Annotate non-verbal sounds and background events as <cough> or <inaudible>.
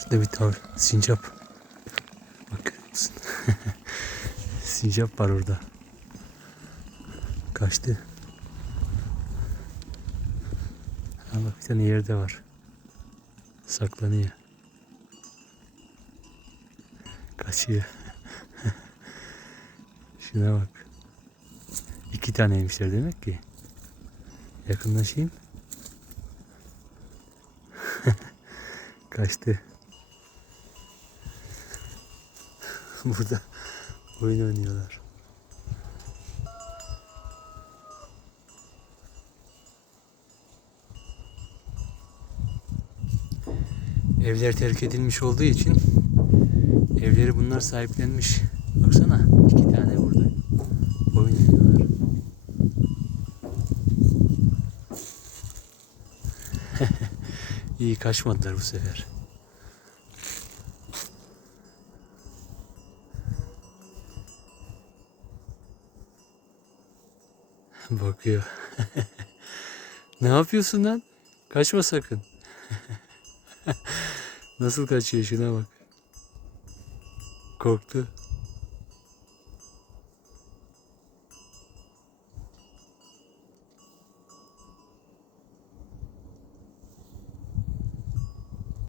Şurada bir tav sincap. Bak görüyor musun? <laughs> sincap var orada. Kaçtı. Ha bak bir tane yerde var. Saklanıyor. Kaçıyor. <laughs> Şuna bak. İki taneymişler demek ki. Yakınlaşayım. <laughs> Kaçtı. <laughs> Burada oyun oynuyorlar. Evler terk edilmiş olduğu için evleri bunlar sahiplenmiş. Baksana iki tane burada oyun oynuyorlar. <laughs> İyi kaçmadılar bu sefer. <laughs> Bakıyor. <laughs> ne yapıyorsun lan? Kaçma sakın. <laughs> Nasıl kaçıyor şuna bak. Korktu.